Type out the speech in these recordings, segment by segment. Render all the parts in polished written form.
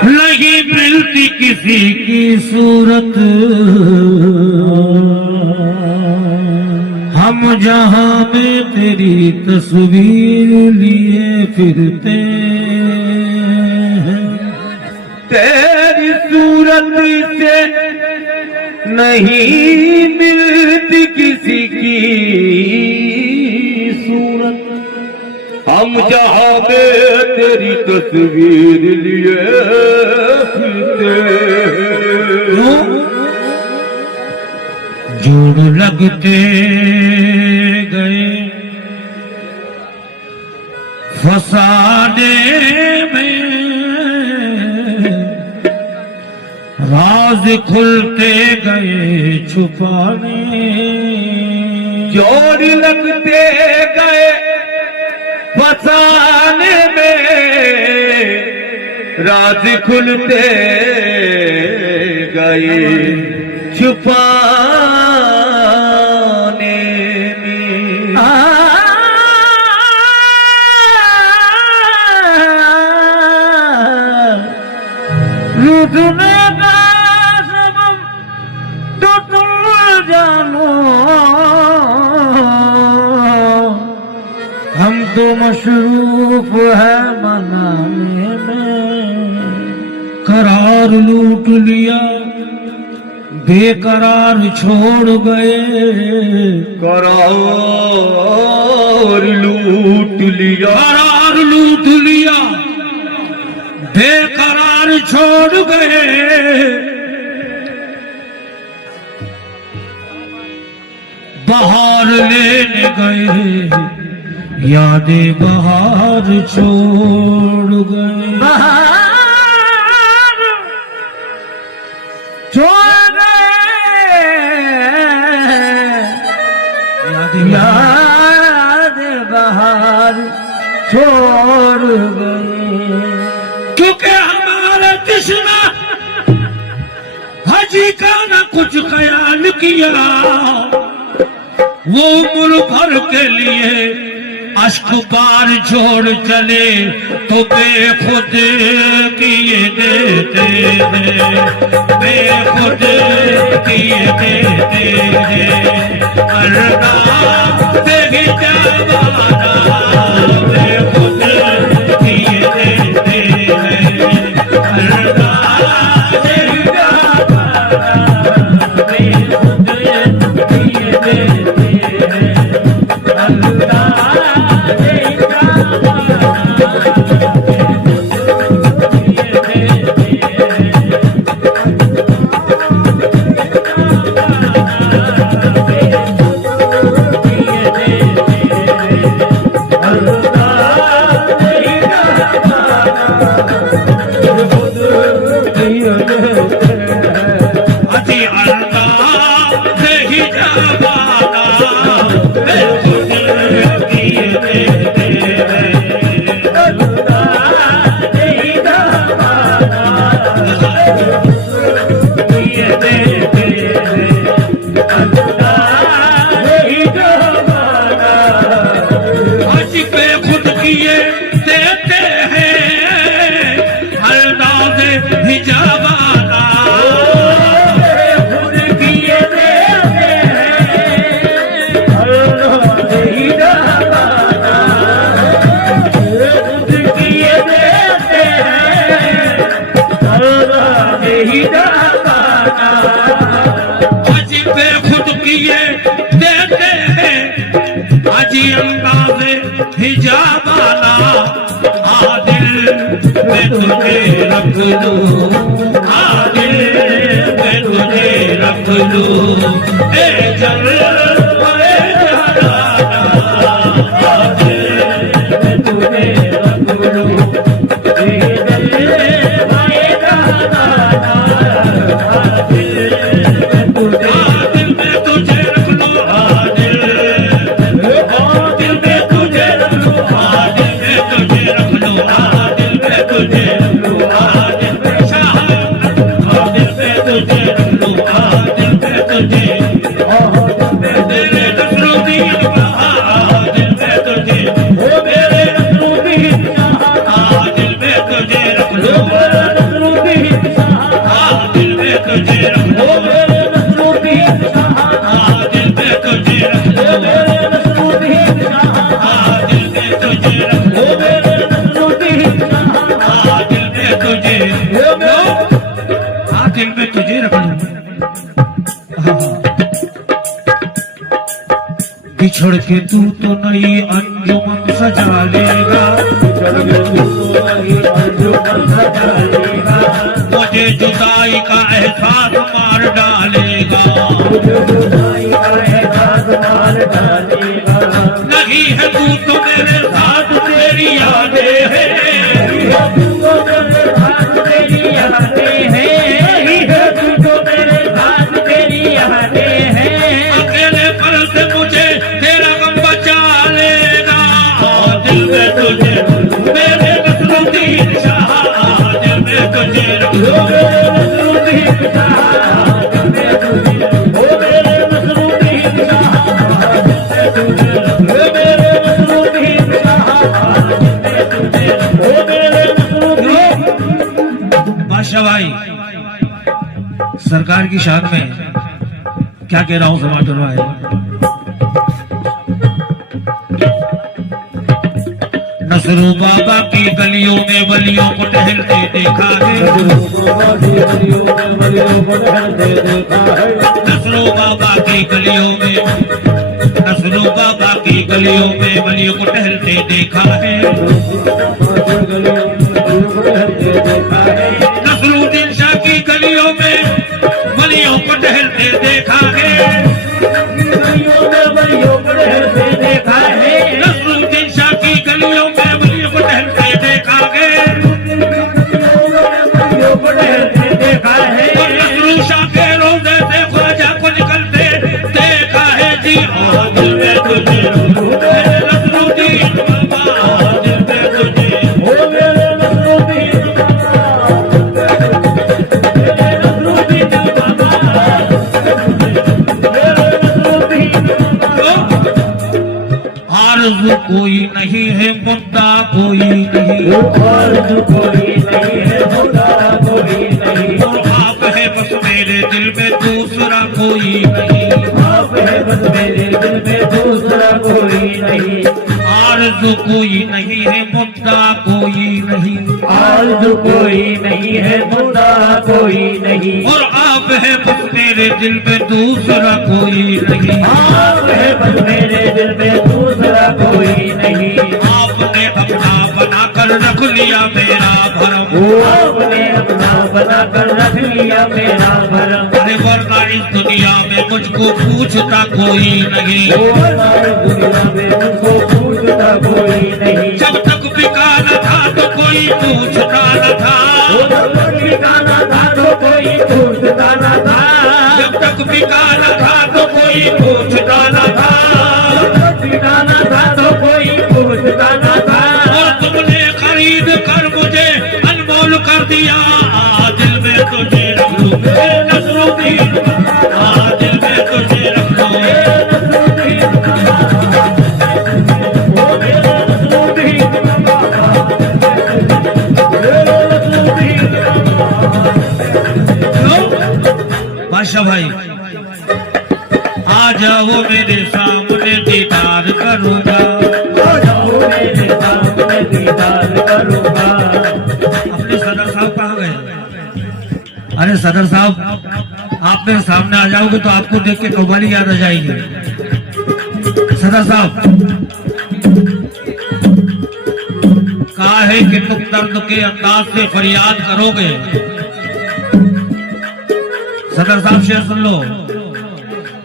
नहीं मिलती किसी की सूरत, हम जहां में तेरी तस्वीर लिए फिरते हैं। तेरी सूरत से नहीं मिलती किसी की सूरत, हम जहां में तेरी तस्वीर लिए फिरते हैं। जोड़ लगते गए फसाने में, राज खुलते गए छुपाने। जोड़ लगते गए फसाने में, राज खुलते गए छुपाने में। लूटने का सबब तो तुम जानो, हम तो मशरूफ है मनाने में। करार लूट लिया बेकरार छोड़ गए, करार लूट लिया, करार लूट लिया बेकरार छोड़ गए। बहार लेने गए यादें बहार छोड़ गए, बहार छोड़ गए, यादें बहार छोड़ गए। क्योंकि हमारा तृष्णा हजी का न कुछ ख्याल किया, वो उम्र भर के लिए अश्क बार छोड़ चले तो बेखुद किए देते हैं, बेखुद किए देते हैं। अल्लाह तेरी जवाना बेखुद किए देते हैं, अल्लाह तेरी जवाना बेखुद किए देते हैं, अल्लाह अंदाज़े हिजाबाना आदिल में तुझे रख लूं, आदिल में तुझे रख लूं, ए जल आदिल में तुझे रख लूं, ए जल तुझे रख लो मेरे नसरुद्दीन शाह दिल में तुझे रख लो मेरे नसरुद्दीन शाह दिल में तुझे रख लो मेरे नसरुद्दीन शाह दिल में तुझे दिल में तुझे रख लो बिछड़ के तू तो नई अंजुमन सजा लेगा मुझे जुदाई का एहसास मार डालेगा नहीं है तू तो मेरे साथ तेरी यादें हैं अकेले पल से मुझे तेरा गम बचा लेगा दिल में तुझे मेरे नसरुद्दीन शाह दिल में तुझे रख लो मेरे नसरुद्दीन शाह दिल में तुझे ओ मेरे नसरुद्दीन शाह दिल में तुझे रख लो मेरे नसरुद्दीन शाह दिल में तुझे ओ मेरे नसरुद्दीन बादशाह भाई सरकार की शान में क्या कह रहा हूं समाज है नसरू बाबा की गलियों में वलियों को टहलते देखा है नसरू बाबा की गलियों में नसरू बाबा की गलियों में वलियों को टहलते देखा है नसरुद्दीन शाह की गलियों में वलियों को टहलते देखा है नसरुद्दीन शाह की गलियों में वलियों को टहलते देखा है और नसरू शाह के रोज़े से ख्वाजा को निकलते देखा है जी दिल में तुझे नसरुद्दीन बाबा दिल में तुझे ओ मेरे नसरुद्दीन आरज़ू कोई नहीं है मुद्दा कोई नहीं आरज़ू कोई नहीं है मुद्दा कोई नहीं और आप है बस मेरे दिल में दूसरा कोई नहीं आप है बस मेरे दिल में दूसरा कोई नहीं आरज़ू कोई नहीं है मुद्दा कोई नहीं आरज़ू कोई नहीं है मुद्दा कोई नहीं और आप है बस मेरे दिल में दूसरा कोई नहीं आप है बस मेरे दिल में दूसरा कोई नहीं आपने अपना बनाकर रख लिया मेरा भरम आपने अपना बनाकर रख लिया मेरा भरम अरे वरना इस दुनिया में मुझको पूछता कोई नहीं दुनिया में मुझको पूछता कोई नहीं जब तक बिका न था तो कोई पूछता न था जब तक बिका न था तो कोई पूछता न था जब तक बिका न था तो कोई पूछता न था ठिकाना था तो कोई पूछता न था और तुमने खरीद कर मुझे अनमोल कर दिया दिल में तुझे रख लो नसरुद्दीन दिल में तुझे रख लो नसरुद्दीन ओ मेरे नसरुद्दीन बादशाह भाई आ जाओ मेरे सामने दीदार करूंगा आ जाओ मेरे सामने दीदार करूंगा अपने सदर साहब कहाँ गए अरे सदर साहब आप मेरे सामने आ जाओगे तो आपको देख के कव्वाली याद आ जाएगी सदर साहब कहा है कि तुम दर्द के अंदाज से फरियाद करोगे सदर साहब शेर सुन लो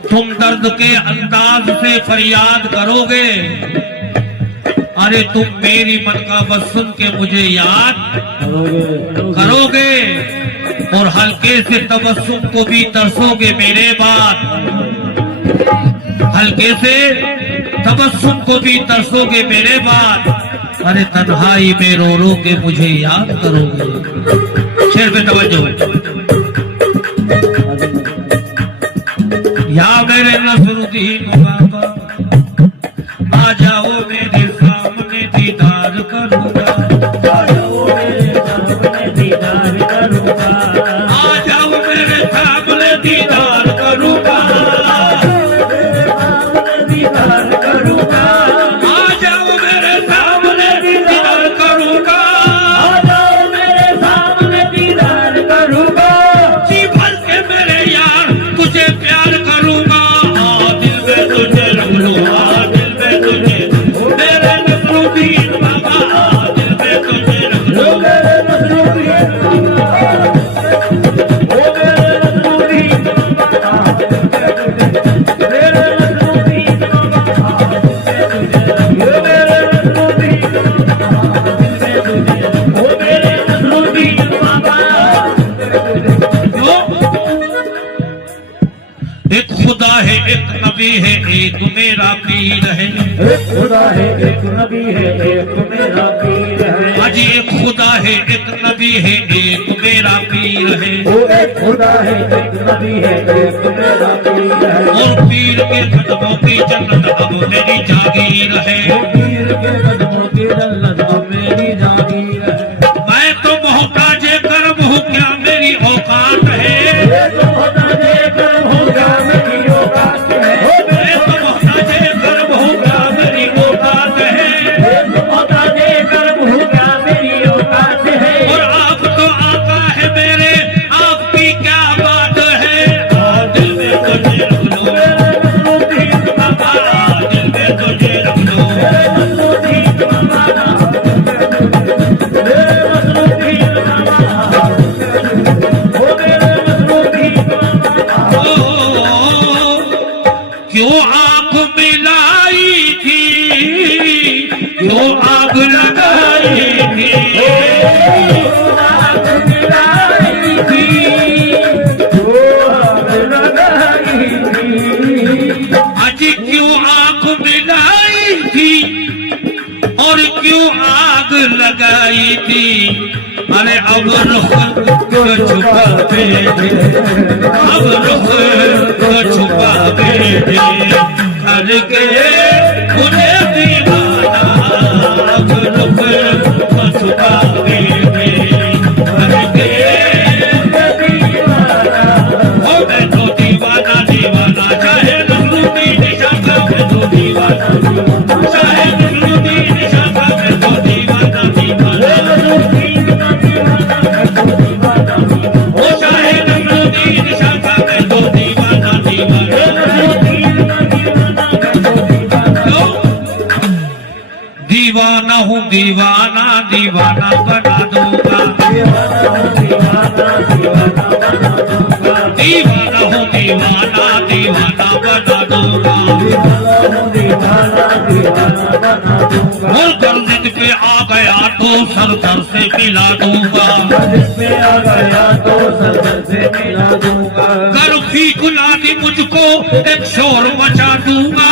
तुम दर्द के अंदाज से फरियाद करोगे अरे तुम मेरी मन का बस सुन के मुझे याद करोगे और हल्के से तबस्सुम को भी तरसोगे मेरे बाद हल्के से तबस्सुम को भी तरसोगे मेरे बाद अरे तन्हाई में रो रो के मुझे याद करोगे शेर पे तवज्जो या मेरे नसरुद्दीन बाबा आ जाओ मेरे सामने दीदार करूंगा आ जाओ मेरे सामने दीदार करूंगा आ जाओ मेरे सामने एक खुदा है एक नबी है एक मेरा पीर है। एक खुदा है एक नबी है एक मेरा पीर है। आज एक खुदा है एक नबी है एक मेरा पीर है। वो एक खुदा है एक नबी है एक मेरा पीर है। और पीर के कदमों की जन्नत अब मेरी जागीर है। पीर के कदमों की जन्नत अब मेरी जागीर है। मैं तो मोहताज कर्म हूँ क्या मेरी औकात है। ये तो मोहताजे कर्म हो क्या मेरी औकात है। मैं तो मोहताज कर्म हूँ क्या मेरी औकात है। ये तो मोहताजे कर्म हो क्या मेरी औकात है। और आप तो आका है मेरे आपकी क्या बात है। दिल में तुझे रख लो बाबा दिल में तुझे रख लो। क्यों आंख मिलाई थी क्यों आग लगाई थी। आज क्यों आंख मिलाई थी और क्यों आग लगाई थी। अरे अब रुख को छुपा दे अब रुख को छुपा दे करके मुझे दीवाना। अब रुख को छुपा दे करके ओ मैं तो दीवाना दीवाना चाहे नसरुद्दी निशाखा में तो दीवाना चाहे नसरुद्दी निशाखा में तो दीवाना दीवाना। ओ चाहे नसरुद्दी निशाखा में तो दीवाना दीवाना। दीवाना हूँ दीवाना दीवाना बना दूंगा। दीवाना हूँ दीवाना दीवाना बना दूंगा। और गर्दिश पे आ गया तो सर सर से मिला दूंगा। कर भीख ला दी मुझको एक शोर मचा दूंगा।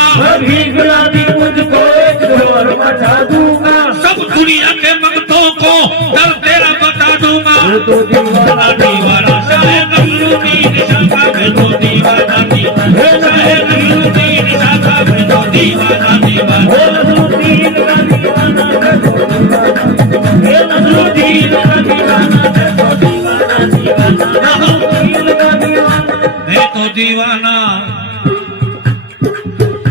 सब दुनिया के मगतों को दर तेरा बता दूंगा। दीवाना दीवाना चाहे नसरुद्दी निशाखा में तो दीवाना दीवाना चाहे नसरुद्दी निशाखा में तो दीवाना दीवाना। मैं तो दीवाना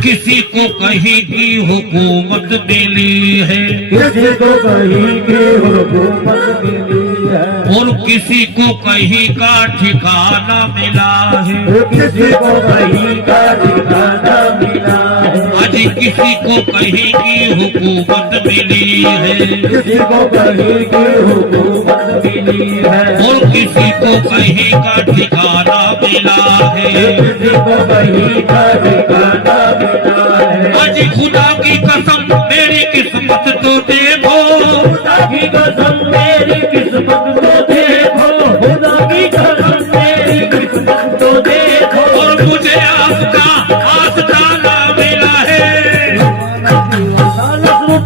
किसी को कहीं की हुकूमत मिली है। किसी को कहीं की हुकूमत मिली है। और किसी को कहीं का ठिकाना मिला है। किसी को कहीं का ठिकाना मिला है। आज किसी को कहीं की हुकूमत मिली है। किसी को कहीं की हुकूमत मिली है। और किसी को कहीं का ठिकाना मिला है। किसी को कहीं का ठिकाना मिला है। आज खुदा की कसम मेरी किस्मत तो देखो। खुदा की कसम मेरी किस्मत तो देखो। खुदा की कसम मेरी किस्मत तो देखो। और मुझे आपका आस्ताना मिला है।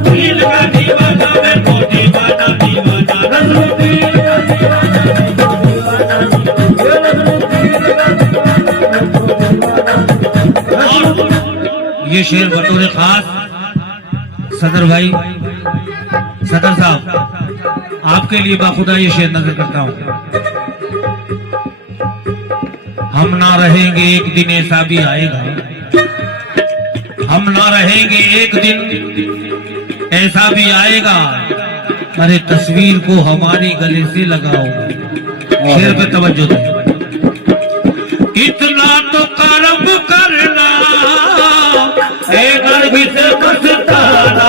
दिल का दीवाना मैं तो दीवाना दीवाना नसरुद्दी का दीवाना दीवाना। ये शेर बतौर खास सदर भाई सदर साहब आपके लिए बाखुदा ये शेर नजर करता हूँ। हम ना रहेंगे एक दिन ऐसा भी आएगा। हम ना रहेंगे एक दिन ऐसा भी आएगा। अरे तस्वीर को हमारी गले से लगाओ। शेर पे तवज्जो दे। इतना तो कर्म करना ए नरगिस मस्ताना।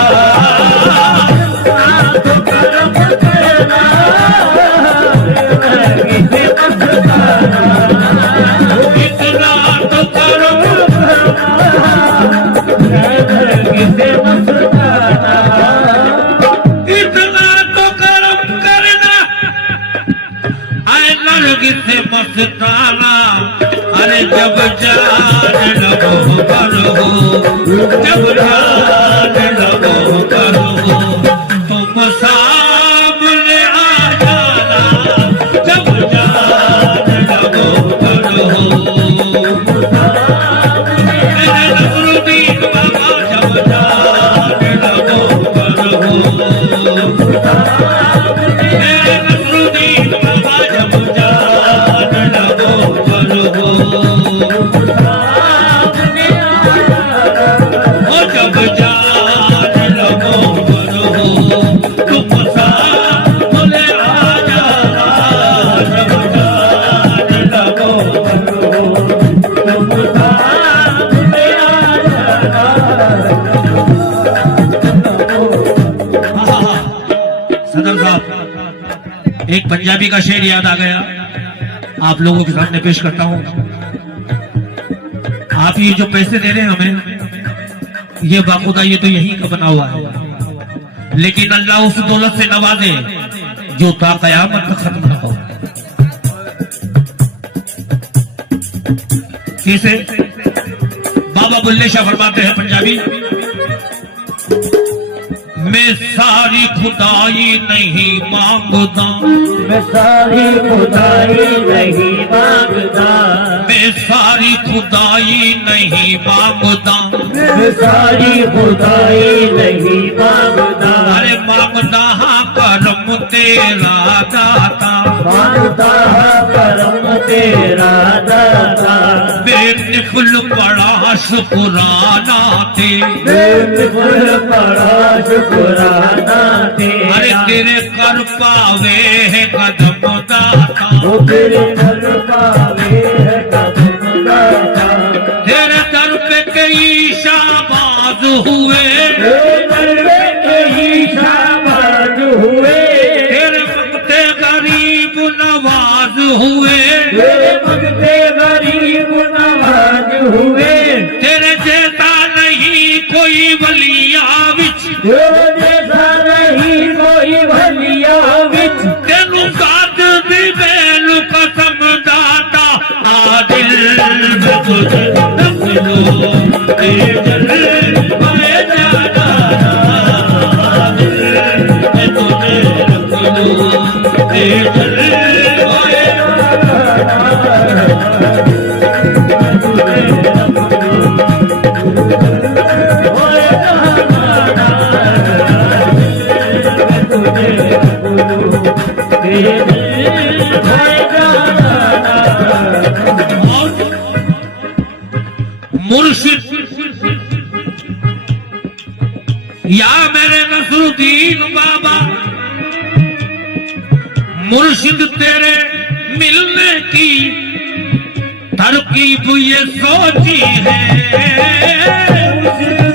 नरगिस मस्ताना, अरे जब जान लगो करो, जब जान लगो करो, तुम सामने आ जाना, जब जान लगो करो। मेरे नसरुद्दीन बाबा जब जान लगो करो, मेरे नसरुद्दीन बाबा जब जान लगो करो, ओ जब जान लगो करो, तुम सामने आ जाना, जब जान लगो करो, तुम सामने आ जाना। सदर साहब, एक पंजाबी का शेर याद आ गया, आप लोगों के सामने पेश करता हूं। आप ये जो पैसे दे रहे हैं हमें, ये बाखुदा ये तो यही का बना हुआ है, लेकिन अल्लाह उस दौलत से नवाजे जो ता कयामत तक खत्म न हो। कैसे? बाबा बुल्ले शाह फरमाते हैं पंजाबी, मैं सारी खुदाई नहीं मांगता, मैं सारी खुदाई नहीं मांगता, मैं सारी खुदाई नहीं मांगता, मैं सारी खुदाई नहीं मांगता, अरे मांगता हाँ करम तेरा दाता, मांगता करम तेरा दाता, बेनिफुल बड़ा शुक्राना तेरे, बेनिफुल बड़ा शुक्राना तेरा, अरे तेरे कर पावे है कदम दाता, वो तेरे घर पावे है कदम दाता, तेरे दर पे कई शाबाज हुए, तेरे दर पे कई शाबाज हुए, तेरे मगते गरीब नवाज हुए, तेरे मगते गरीब नवाज हुए, तेरे जैसा नहीं कोई वलिया विच, तेरे जैसा नहीं कोई भलिया विच, तेनू साथ दी बेलू कसम दाता, आदिल में तुझे रख लो, तेजल मैं जाना, आदिल में तुझे रख लो, तेजल मैं मुर्शिद या मेरे नसरुद्दीन बाबा, मुर्शिद तेरे मिलने की तरकीब ये सोची है,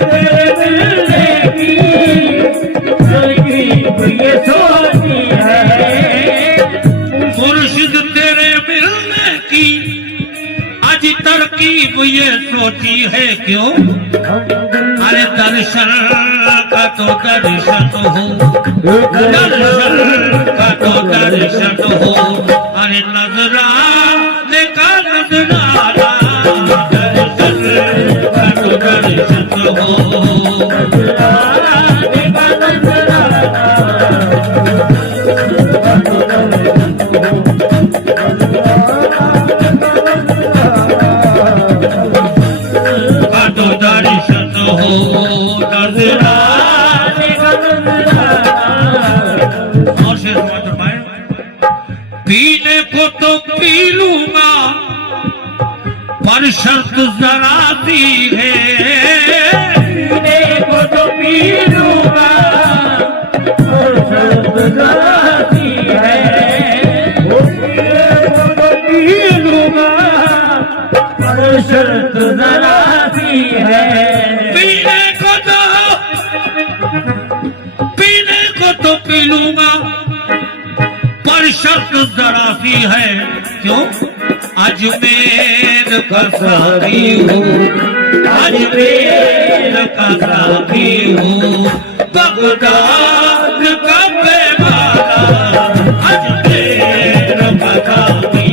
तेरे मिलने की तरकीब ये सोची है, मुर्शिद तेरे मिलने की आज तरकीब ये सोची है क्यों? अरे दर्शन का तो दर्शन हो, दर्शन का तो दर्शन हो, अरे नजराने का नजराना, दर्शन का तो दर्शन हो, नजराने का नजराना, का तो दर्शन हो, नजराने का और शेर फरमाए, पीने को तो पी लूंगा पर शर्त जरा सी है, पीने को तो पी लूंगा और शर्त जरा सी है, वो पीने को तो पी लूंगा और शर्त जरा सी है, पीने को तो पी लूंगा पर शर्त जरा सी है क्यों? अजमेर का साथी हूँ, अजमेर का साथी हूँ, बगदाद का पैमाना, अजमेर का साथी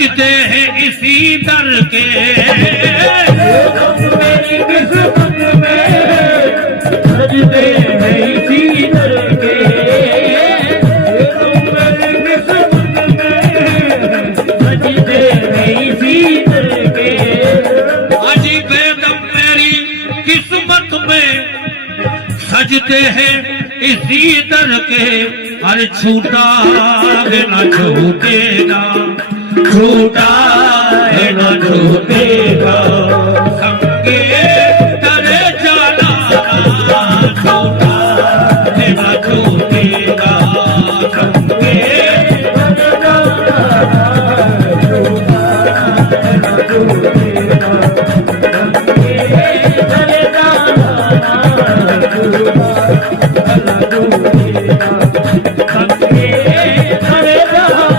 सजते हैं इसी दर के, मेरी किस्मत में सजते हैं इसी दर के, मेरी किस्मत में सजते हैं इसी दर के। अजीब दम मेरी किस्मत में सजते हैं इसी दर के, अरे छूटा है न छूटेगा, छूटा है न छूटेगा, संगे डरे जाना, छूटा है न छूटेगा, संगे डरे जाना, छूटा है न छूटेगा, संगे डरे जाना, छूटा है न छूटेगा, संगे डरे जाना।